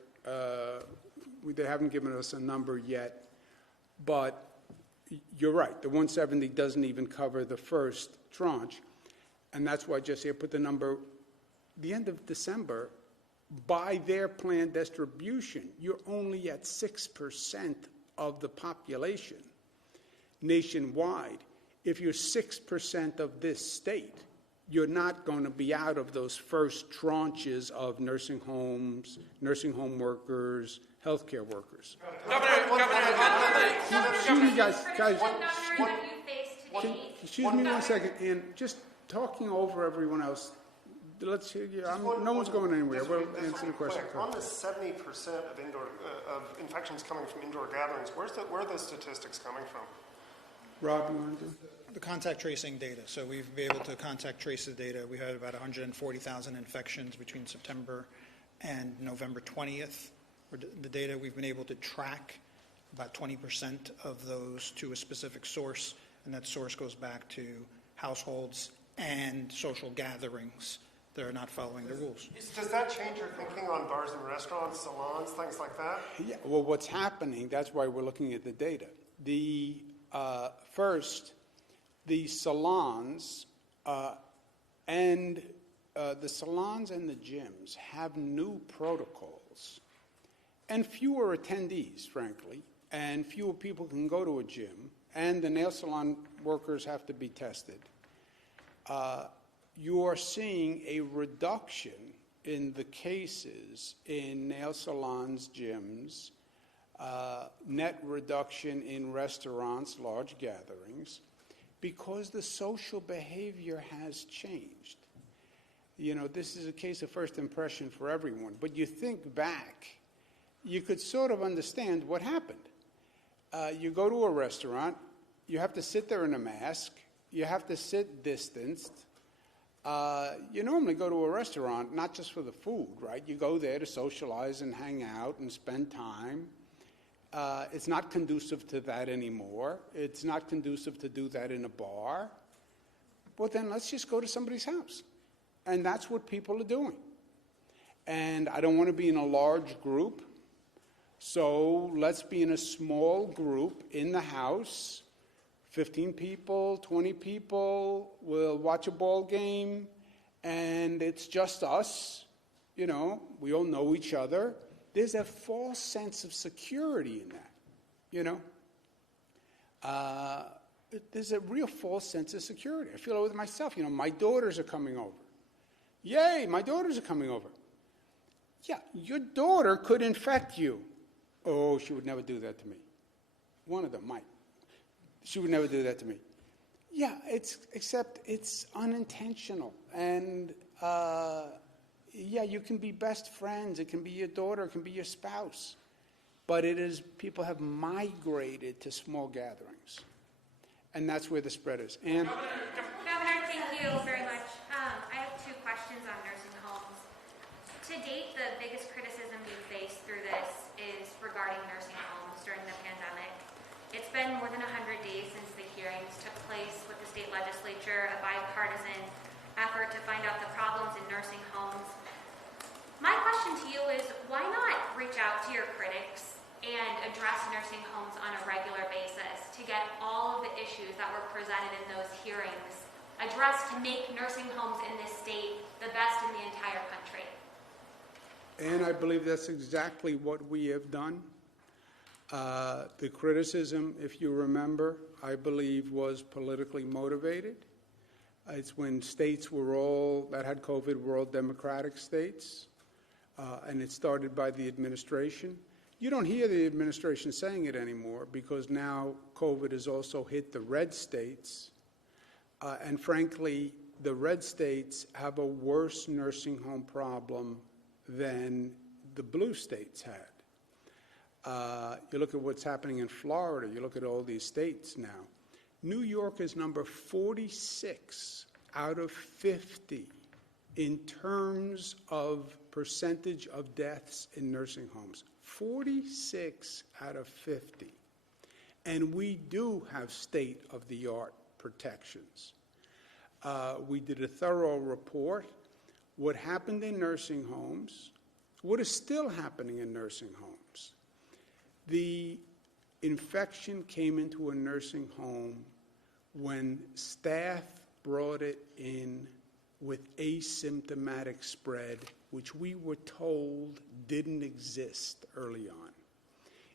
haven't given us a number yet, but you're right. The 170 doesn't even cover the first tranche, and that's why Jesse, I put the number, the end of December, by their planned distribution, you're only at 6% of the population nationwide. If you're 6% of this state, you're not going to be out of those first tranches of nursing homes, nursing home workers, healthcare workers. Excuse me, guys. Excuse me 1 second, and just talking over everyone else. Let's hear you. No one's going anywhere. We'll answer the question. On the 70% of infections coming from indoor gatherings, where are those statistics coming from? Rob, you want to do? The contact tracing data. So we've been able to contact trace the data. We had about 140,000 infections between September and November 20th. The data we've been able to track about 20% of those to a specific source, and that source goes back to households and social gatherings that are not following the rules. Does that change your thinking on bars and restaurants, salons, things like that? Yeah, well, what's happening, that's why we're looking at the data. First, the salons and the gyms have new protocols and fewer attendees, frankly, and fewer people can go to a gym, and the nail salon workers have to be tested. You are seeing a reduction in the cases in nail salons, gyms, net reduction in restaurants, large gatherings, because the social behavior has changed. You know, this is a case of first impression for everyone, but you think back, you could sort of understand what happened. You go to a restaurant, you have to sit there in a mask, you have to sit distanced. You normally go to a restaurant not just for the food, right? You go there to socialize and hang out and spend time. It's not conducive to that anymore. It's not conducive to do that in a bar. Well, then let's just go to somebody's house. And that's what people are doing. And I don't want to be in a large group, so let's be in a small group in the house. 15 people, 20 people, we'll watch a ball game, and it's just us. You know, we all know each other. There's a false sense of security in that, you know. There's a real false sense of security. I feel it with myself. You know, my daughters are coming over. Yay, my daughters are coming over. Yeah, your daughter could infect you. Oh, she would never do that to me. One of them might. She would never do that to me. Yeah, except it's unintentional. And, yeah, you can be best friends. It can be your daughter. It can be your spouse. But people have migrated to small gatherings. And that's where the spread is. And Governor, thank you very much. I have two questions on nursing homes. To date, the biggest criticism we've faced through this is regarding nursing homes during the pandemic. It's been more than 100 days since the hearings took place with the state legislature, a bipartisan effort to find out the problems in nursing homes. My question to you is, why not reach out to your critics and address nursing homes on a regular basis to get all of the issues that were presented in those hearings addressed to make nursing homes in this state the best in the entire country? And I believe that's exactly what we have done. The criticism, if you remember, I believe was politically motivated. It's when states that had COVID were all Democratic states, and it started by the administration. You don't hear the administration saying it anymore because now COVID has also hit the red states, and frankly, the red states have a worse nursing home problem than the blue states had. You look at what's happening in Florida, you look at all these states now. New York is number 46 out of 50 in terms of percentage of deaths in nursing homes. 46 out of 50. And we do have state-of-the-art protections. We did a thorough report. What happened in nursing homes, what is still happening in nursing homes. The infection came into a nursing home when staff brought it in with asymptomatic spread, which we were told didn't exist early on.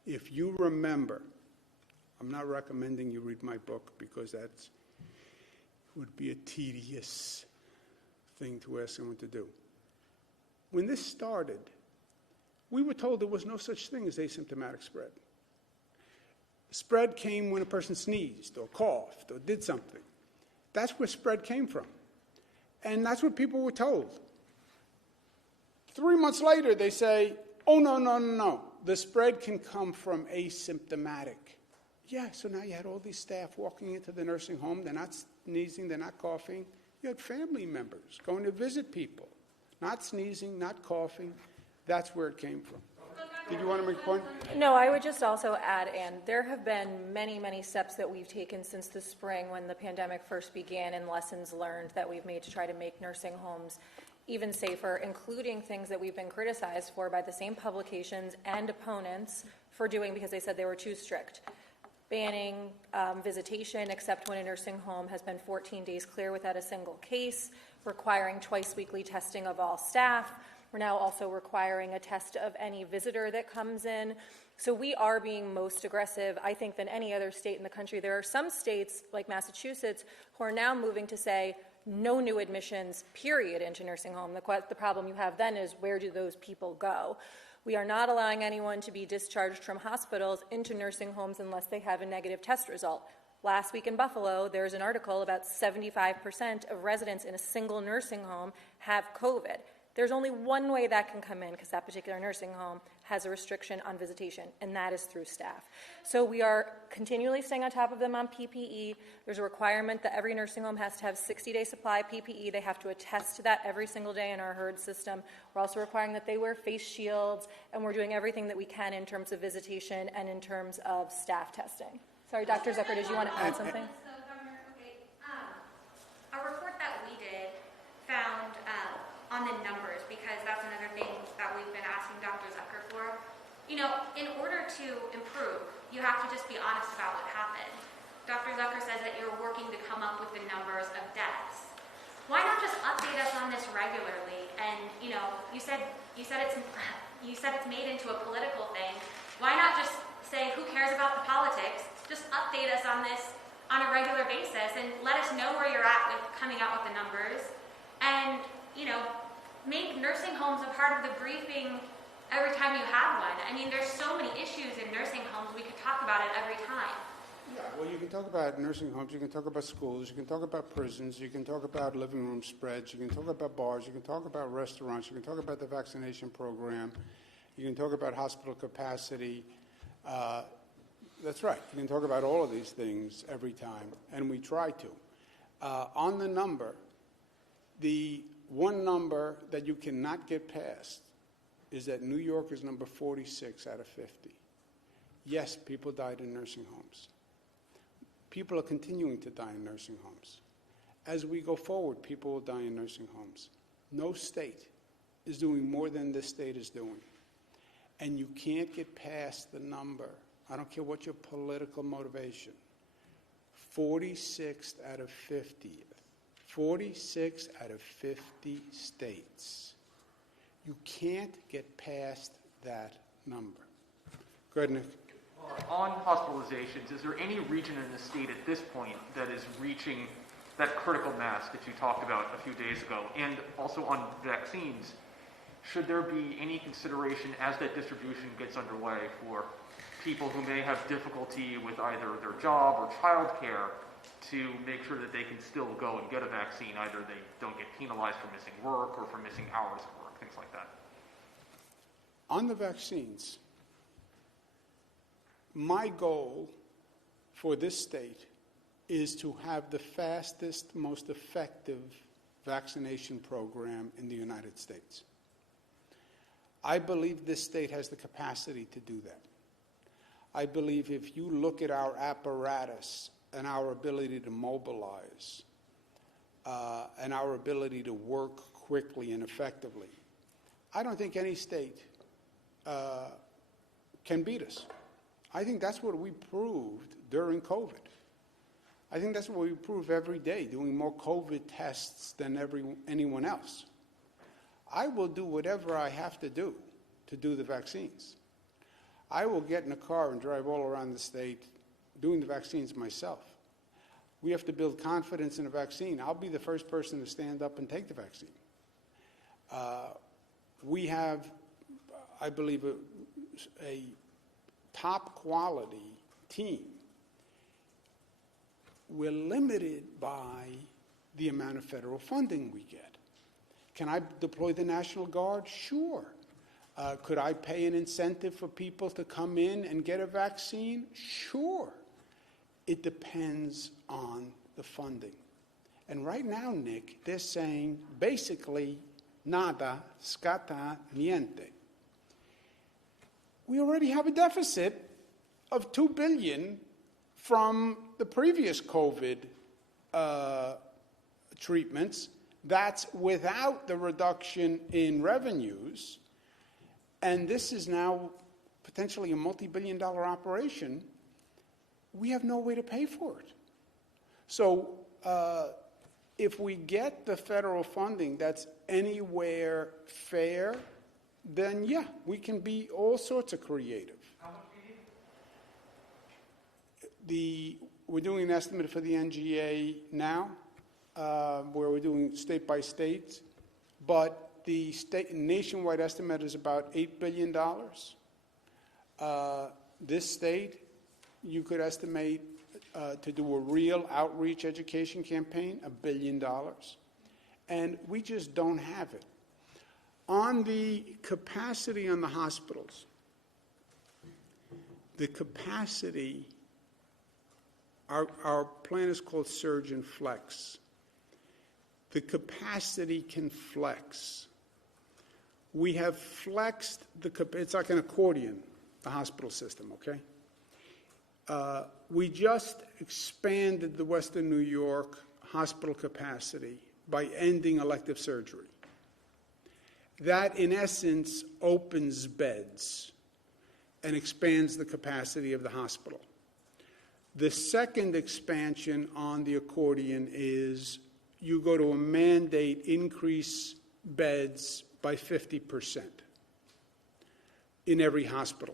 If you remember, I'm not recommending you read my book because that would be a tedious thing to ask someone to do. When this started, we were told there was no such thing as asymptomatic spread. Spread came when a person sneezed or coughed or did something. That's where spread came from. And that's what people were told. 3 months later, they say, oh, no. The spread can come from asymptomatic. Yeah, so now you had all these staff walking into the nursing home. They're not sneezing, they're not coughing. You had family members going to visit people, not sneezing, not coughing. That's where it came from. Did you want to make a point? No, I would just also add, Ann, there have been many, many steps that we've taken since the spring when the pandemic first began and lessons learned that we've made to try to make nursing homes even safer, including things that we've been criticized for by the same publications and opponents for doing because they said they were too strict. Banning visitation except when a nursing home has been 14 days clear without a single case, requiring twice weekly testing of all staff. We're now also requiring a test of any visitor that comes in. So we are being most aggressive, I think, than any other state in the country. There are some states, like Massachusetts, who are now moving to say no new admissions, period, into nursing home. The problem you have then is where do those people go? We are not allowing anyone to be discharged from hospitals into nursing homes unless they have a negative test result. Last week in Buffalo, there's an article about 75% of residents in a single nursing home have COVID. There's only one way that can come in because that particular nursing home has a restriction on visitation, and that is through staff. So we are continually staying on top of them on PPE. There's a requirement that every nursing home has to have 60-day supply PPE. They have to attest to that every single day in our HERD system. We're also requiring that they wear face shields, and we're doing everything that we can in terms of visitation and in terms of staff testing. Sorry, Dr. Zucker, did you want to add something? So, Governor, okay, a report that we did found on the numbers, because that's another thing that we've been asking Dr. Zucker for. You know, in order to improve, you have to just be honest about what happened. Dr. Zucker says that you're working to come up with the numbers of deaths. Why not just update us on this regularly? And you know, you said it's made into a political thing. Why not just say who cares about the politics? Just update us on this on a regular basis and let us know where you're at with coming out with the numbers. And you know, make nursing homes a part of the briefing every time you have one. I mean, there's so many issues in nursing homes. We could talk about it every time. Yeah, well, you can talk about nursing homes, you can talk about schools, you can talk about prisons, you can talk about living room spreads, you can talk about bars, you can talk about restaurants, you can talk about the vaccination program, you can talk about hospital capacity. That's right. You can talk about all of these things every time, and we try to. On the number, the one number that you cannot get past is that New York is number 46 out of 50. Yes, people died in nursing homes. People are continuing to die in nursing homes. As we go forward, people will die in nursing homes. No state is doing more than this state is doing. And you can't get past the number. I don't care what your political motivation. 46th out of 50. 46 out of 50 states. You can't get past that number. Go ahead, Nick. On hospitalizations, is there any region in the state at this point that is reaching that critical mass that you talked about a few days ago? And also on vaccines, should there be any consideration as that distribution gets underway for people who may have difficulty with either their job or childcare to make sure that they can still go and get a vaccine, either they don't get penalized for missing work or for missing hours of work, things like that? On the vaccines, my goal for this state is to have the fastest, most effective vaccination program in the United States. I believe this state has the capacity to do that. I believe if you look at our apparatus and our ability to mobilize, and our ability to work quickly and effectively, I don't think any state can beat us. I think that's what we proved during COVID. I think that's what we prove every day, doing more COVID tests than anyone else. I will do whatever I have to do the vaccines. I will get in a car and drive all around the state doing the vaccines myself. We have to build confidence in a vaccine. I'll be the first person to stand up and take the vaccine. We have, I believe, a top quality team. We're limited by the amount of federal funding we get. Can I deploy the National Guard? Sure. Could I pay an incentive for people to come in and get a vaccine? Sure. It depends on the funding. And right now, Nick, they're saying basically nada, scatta, niente. We already have a deficit of $2 billion from the previous COVID treatments. That's without the reduction in revenues. And this is now potentially a multi-billion-dollar operation. We have no way to pay for it. So if we get the federal funding that's anywhere fair, then yeah, we can be all sorts of creative. How much do you need? We're doing an estimate for the NGA now, where we're doing state by state, but the nationwide estimate is about $8 billion. This state, you could estimate to do a real outreach education campaign, $1 billion. And we just don't have it. On the capacity on the hospitals, the capacity, our plan is called Surge and Flex. The capacity can flex. We have flexed it's like an accordion, the hospital system, okay? We just expanded the Western New York hospital capacity by ending elective surgery. That, in essence, opens beds and expands the capacity of the hospital. The second expansion on the accordion is you go to a mandate increase beds by 50% in every hospital.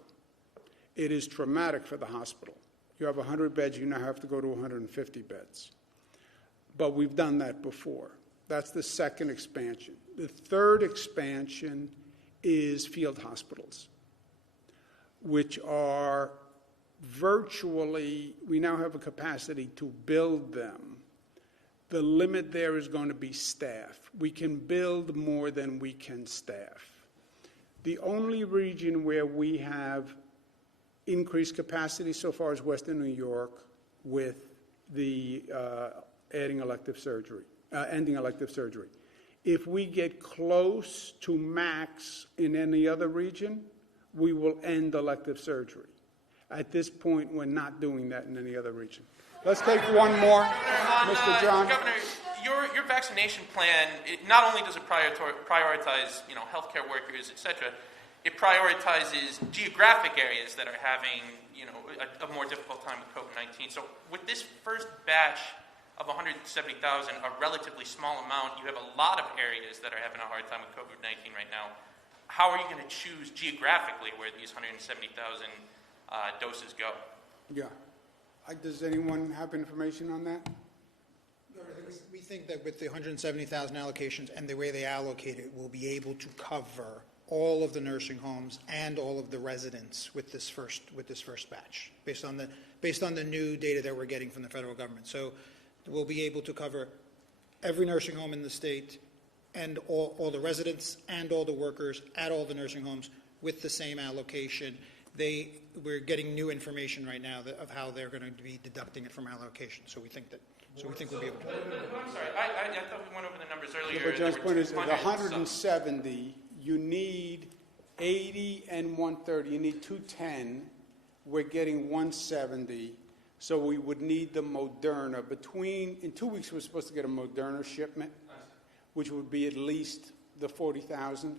It is traumatic for the hospital. You have 100 beds, you now have to go to 150 beds. But we've done that before. That's the second expansion. The third expansion is field hospitals, which are virtually, we now have a capacity to build them. The limit there is going to be staff. We can build more than we can staff. The only region where we have increased capacity so far is Western New York with the ending elective surgery. If we get close to max in any other region, we will end elective surgery. At this point, we're not doing that in any other region. Let's take one more, Mr. John. Governor, your vaccination plan, it not only does it prioritize, healthcare workers, et cetera, it prioritizes geographic areas that are having, a more difficult time with COVID-19. So with this first batch of 170,000, a relatively small amount, you have a lot of areas that are having a hard time with COVID-19 right now. How are you going to choose geographically where these 170,000 doses go? Yeah. Does anyone have information on that? We think that with the 170,000 allocations and the way they allocate it, we'll be able to cover all of the nursing homes and all of the residents with this first batch, based on the new data that we're getting from the federal government. So we'll be able to cover every nursing home in the state and all the residents and all the workers at all the nursing homes with the same allocation. We're getting new information right now of how they're going to be deducting it from allocation. So we think we'll be able to. I'm sorry, I thought we went over the numbers earlier. Yeah, but John's point is, the 170, you need 80 and 130. You need 210. We're getting 170. So we would need the Moderna in 2 weeks we're supposed to get a Moderna shipment, which would be at least the 40,000.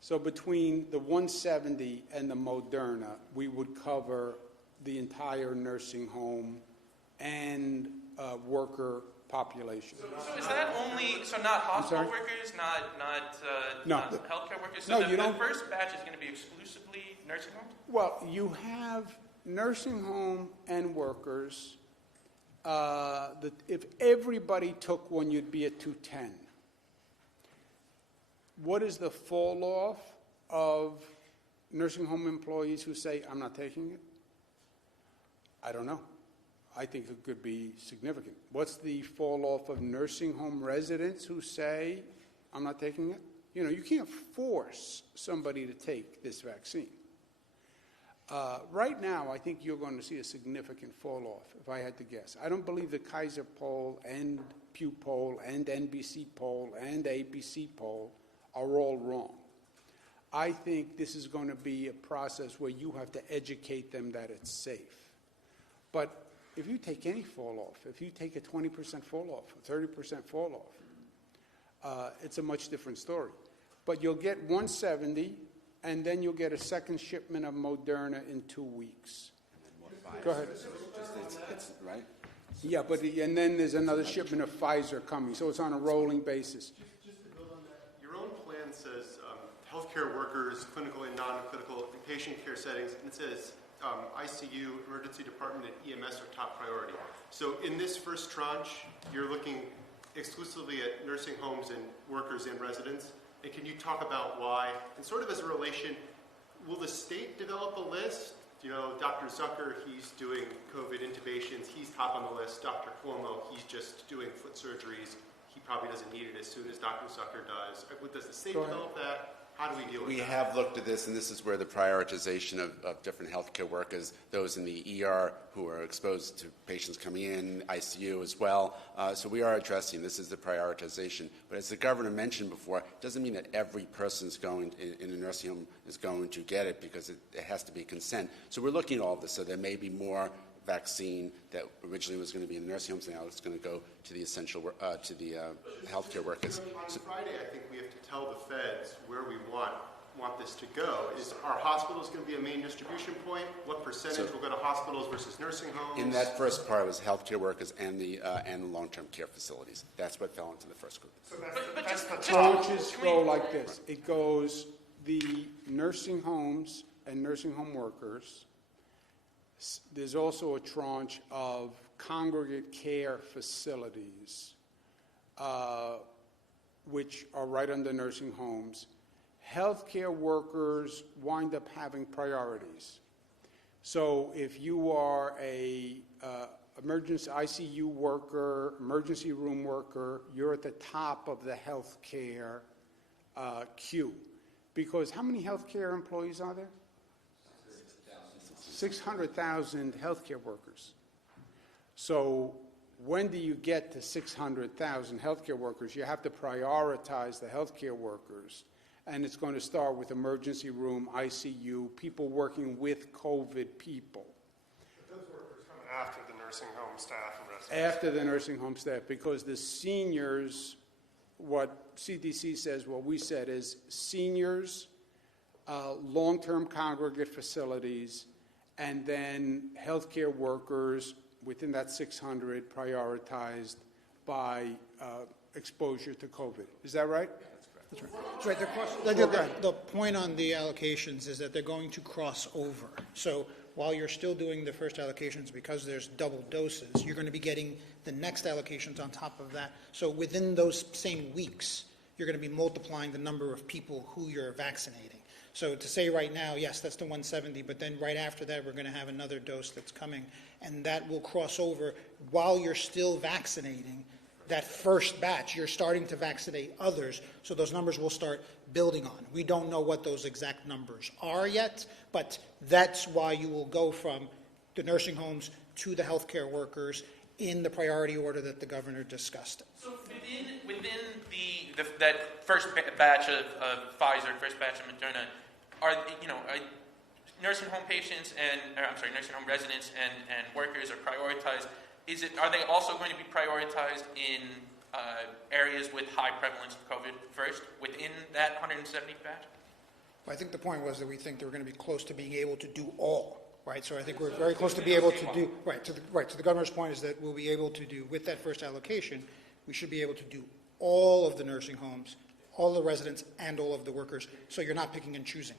So between the 170 and the Moderna, we would cover the entire nursing home and worker population. So is that only, so not hospital sorry? workers, No. not healthcare workers? So No, you the don't. first batch is going to be exclusively nursing homes? Well, you have nursing home and workers. If everybody took one, you'd be at 210. What is the fall off of nursing home employees who say, I'm not taking it? I don't know. I think it could be significant. What's the fall off of nursing home residents who say, I'm not taking it? You know, you can't force somebody to take this vaccine. Right now, I think you're going to see a significant fall off, if I had to guess. I don't believe the Kaiser poll and Pew poll and NBC poll and ABC poll are all wrong. I think this is going to be a process where you have to educate them that it's safe. But if you take any fall off, if you take a 20% fall off, a 30% fall off, it's a much different story. But you'll get 170, and then you'll get a second shipment of Moderna in 2 weeks. Go ahead. It's right? Yeah, and then there's another shipment of Pfizer coming, so it's on a rolling basis. Just to build on that, your own plan says healthcare workers, clinical and non-clinical, and patient care settings, and it says ICU, emergency department, and EMS are top priority. So in this first tranche, you're looking exclusively at nursing homes and workers and residents. And can you talk about why? And sort of as a relation, will the state develop a list? You know, Dr. Zucker, he's doing COVID intubations. He's top on the list. Dr. Cuomo, he's just doing foot surgeries. He probably doesn't need it as soon as Dr. Zucker does. Does the state develop that? How do we deal with that? We have looked at this, and this is where the prioritization of different healthcare workers, those in the ER who are exposed to patients coming in, ICU as well. So we are addressing this is the prioritization. But as the governor mentioned before, it doesn't mean that every person in a nursing home is going to get it because it has to be consent. So we're looking at all of this. So there may be more vaccine that originally was going to be in the nursing homes. Now it's going to go to the essential, to the healthcare workers. On Friday, I think we have to tell the feds where we want this to go. Is our hospitals going to be a main distribution point? What percentage will go to hospitals versus nursing homes? In that first part was healthcare workers and the long-term care facilities. That's what fell into the first group. So that's the Tranches go like this. It goes the nursing homes and nursing home workers. There's also a tranche of congregate care facilities, which are right under nursing homes. Healthcare workers wind up having priorities. So if you are a emergency ICU worker, emergency room worker, you're at the top of the healthcare queue. Because how many healthcare employees are there? 600,000 healthcare workers. So when do you get to 600,000 healthcare workers? You have to prioritize the healthcare workers. And it's going to start with emergency room, ICU, people working with COVID people. But those workers come after the nursing home staff and residents. After the nursing home staff, because the seniors, what CDC says, what we said is seniors, long-term congregate facilities, and then healthcare workers within that 600 prioritized by exposure to COVID. Is that right? That's right. The point on the allocations is that they're going to cross over. So while you're still doing the first allocations because there's double doses, you're going to be getting the next allocations on top of that. So within those same weeks, you're going to be multiplying the number of people who you're vaccinating. So to say right now, yes, that's the 170, but then right after that, we're going to have another dose that's coming, and that will cross over while you're still vaccinating that first batch. You're starting to vaccinate others, so those numbers will start building on. We don't know what those exact numbers are yet, but that's why you will go from the nursing homes to the healthcare workers in the priority order that the governor discussed. So within that first batch of Pfizer, first batch of Moderna, nursing home patients nursing home residents and workers are prioritized, are they also going to be prioritized in areas with high prevalence of COVID first within that 170 batch? Well, I think the point was that we think that we're going to be close to being able to do all, right? So I think we're very close to be able to do, so the governor's point is that we'll be able to do, with that first allocation, we should be able to do all of the nursing homes, all the residents, and all of the workers, so you're not picking and choosing.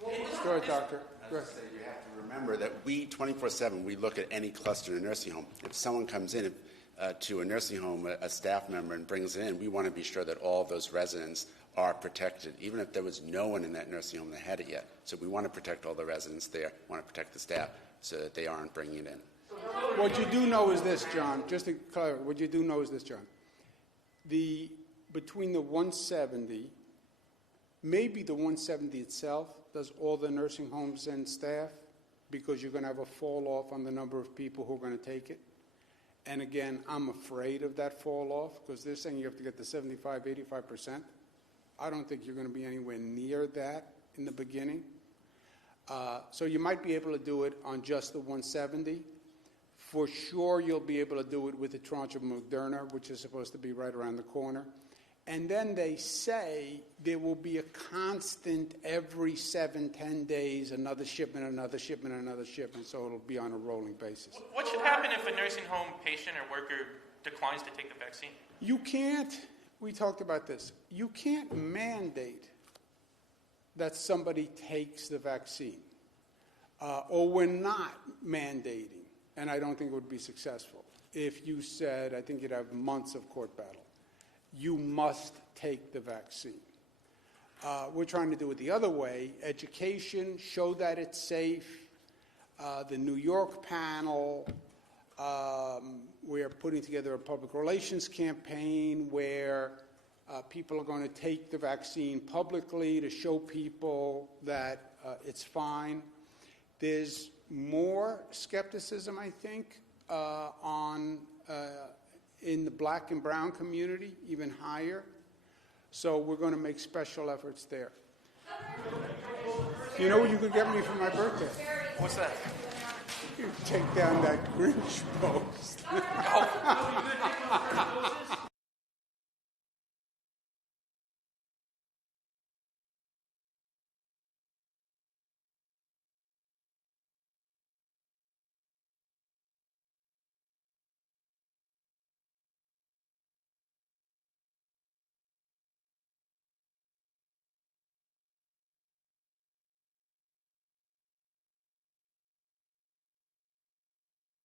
Go ahead, doctor. Go ahead. You have to remember that we, 24/7, we look at any cluster in a nursing home. If someone comes in to a nursing home, a staff member, and brings it in, we want to be sure that all of those residents are protected, even if there was no one in that nursing home that had it yet. So we want to protect all the residents there, want to protect the staff so that they aren't bringing it in. What you do know is this, John, just to clarify, what you do know is this, John. Between the 170, maybe the 170 itself does all the nursing homes and staff, because you're going to have a fall off on the number of people who are going to take it. And again, I'm afraid of that fall off, because they're saying you have to get to 75, 85%. I don't think you're going to be anywhere near that in the beginning. So you might be able to do it on just the 170. For sure, you'll be able to do it with a tranche of Moderna, which is supposed to be right around the corner. And then they say there will be a constant every 7-10 days, another shipment, another shipment, another shipment, so it'll be on a rolling basis. What should happen if a nursing home patient or worker declines to take the vaccine? You can't, we talked about this, you can't mandate that somebody takes the vaccine. Or we're not mandating, and I don't think it would be successful, if you said, I think you'd have months of court battle. You must take the vaccine. We're trying to do it the other way. Education, show that it's safe. The New York panel, we're putting together a public relations campaign where people are going to take the vaccine publicly to show people that it's fine. There's more skepticism, I think, in the black and brown community, even higher. So we're going to make special efforts there. You know what you could get me for my birthday? What's that? You take down that Grinch post.